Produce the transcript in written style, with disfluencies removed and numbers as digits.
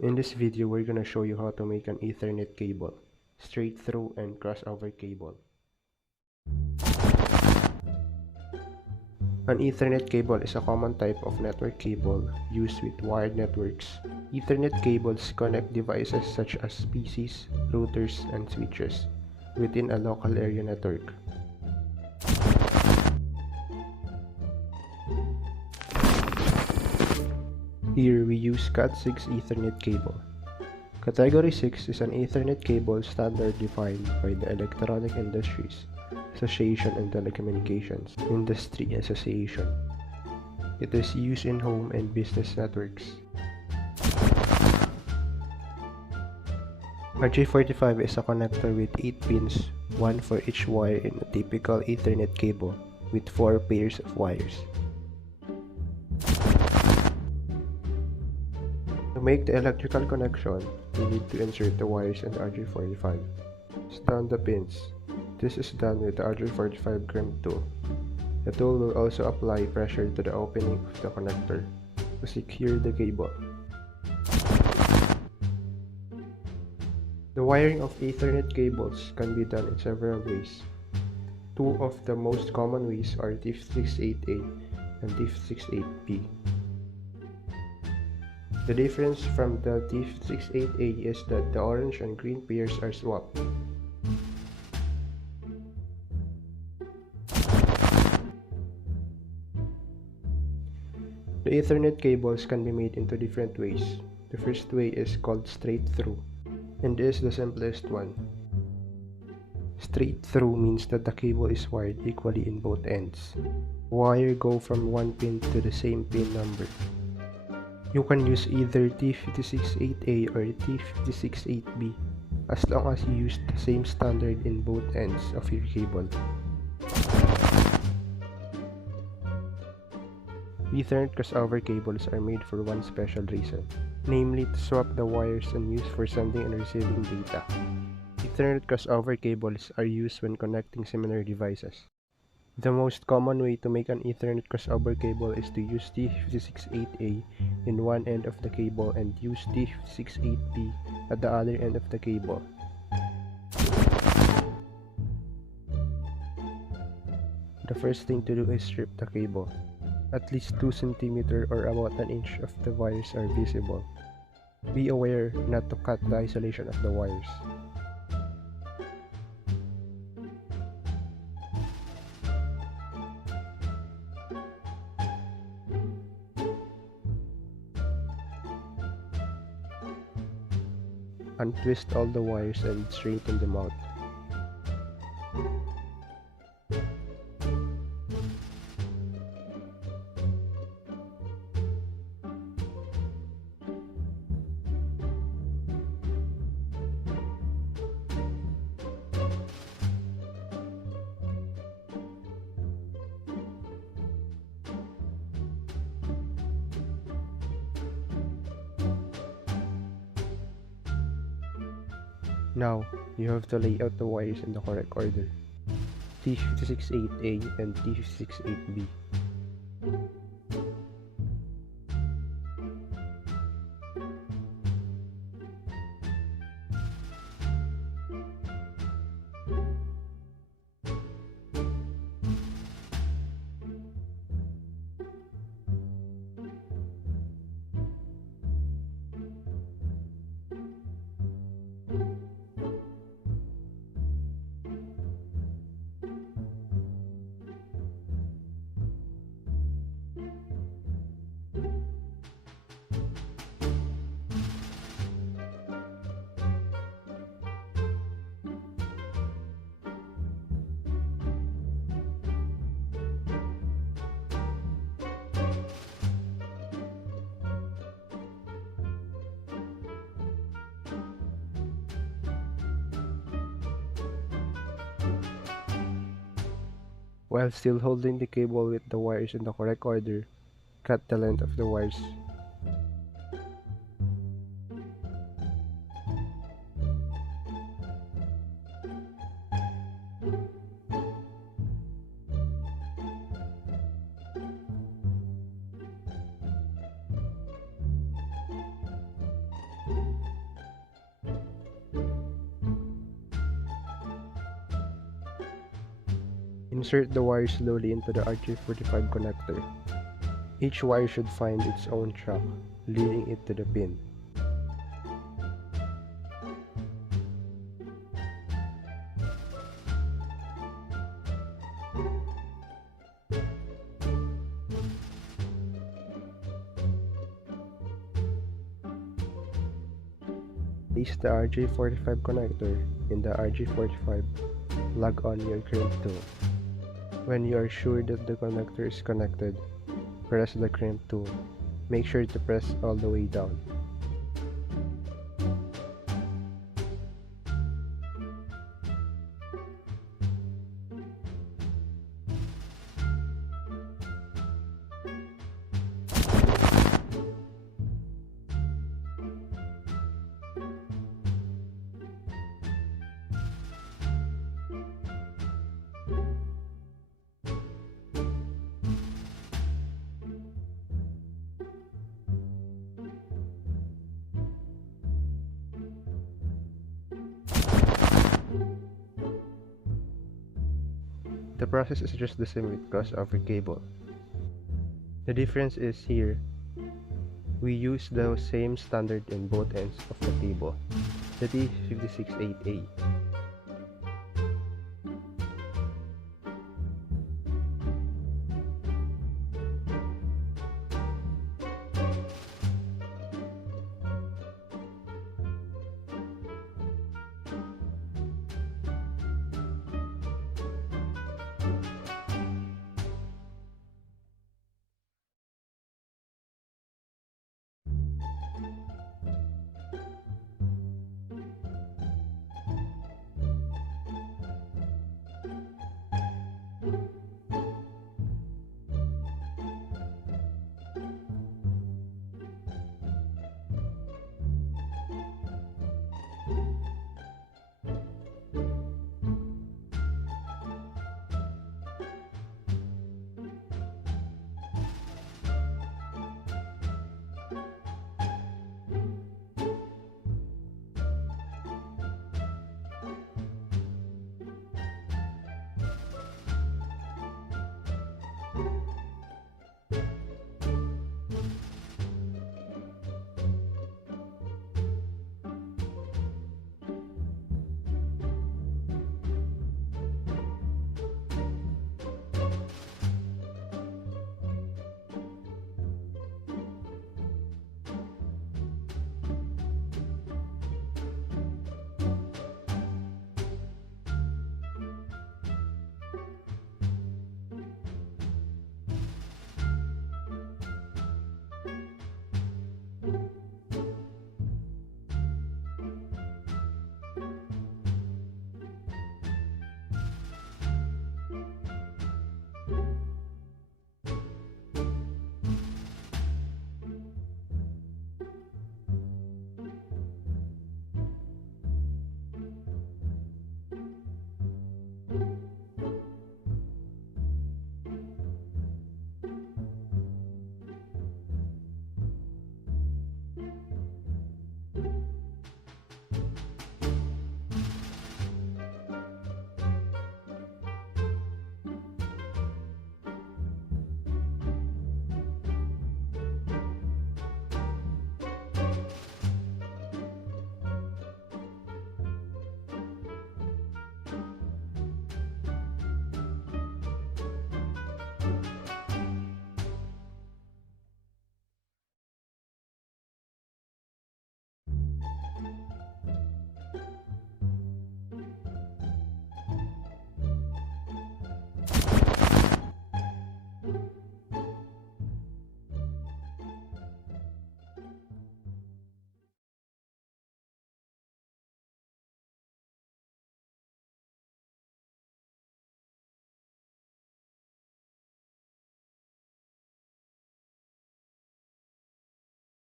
In this video, we're gonna show you how to make an Ethernet cable, straight through and crossover cable. An Ethernet cable is a common type of network cable used with wired networks. Ethernet cables connect devices such as PCs, routers, and switches within a local area network. Here we use Cat6 Ethernet cable. Category 6 is an Ethernet cable standard defined by the Electronic Industries Association and Telecommunications Industry Association. It is used in home and business networks. RJ45 is a connector with 8 pins, one for each wire in a typical Ethernet cable with 4 pairs of wires. To make the electrical connection, we need to insert the wires in the RJ45. Stand the pins. This is done with the RJ45 crimp tool. The tool will also apply pressure to the opening of the connector to secure the cable. The wiring of Ethernet cables can be done in several ways. Two of the most common ways are TIF68A and TIF68B. The difference from the TIF68A is that the orange and green pairs are swapped. The Ethernet cables can be made into different ways. The first way is called straight through, and is the simplest one. Straight through means that the cable is wired equally in both ends. Wire go from one pin to the same pin number. You can use either T568A or T568B as long as you use the same standard in both ends of your cable. Ethernet crossover cables are made for one special reason, namely to swap the wires and use for sending and receiving data. Ethernet crossover cables are used when connecting similar devices. The most common way to make an Ethernet crossover cable is to use T568A in one end of the cable and use T568B at the other end of the cable. The first thing to do is strip the cable. At least 2 cm or about an inch of the wires are visible. Be aware not to cut the isolation of the wires. Untwist all the wires and straighten them out. Now, you have to lay out the wires in the correct order. T568A and T568B. While still holding the cable with the wires in the correct order, cut the length of the wires. Insert the wire slowly into the RJ45 connector. Each wire should find its own track, leading it to the pin. Place the RJ45 connector in the RJ45. Plug on your crimp tool. When you are sure that the connector is connected, press the crimp tool. Make sure to press all the way down. The process is just the same with crossover cable. The difference is here, we use the same standard in both ends of the cable, the T568A.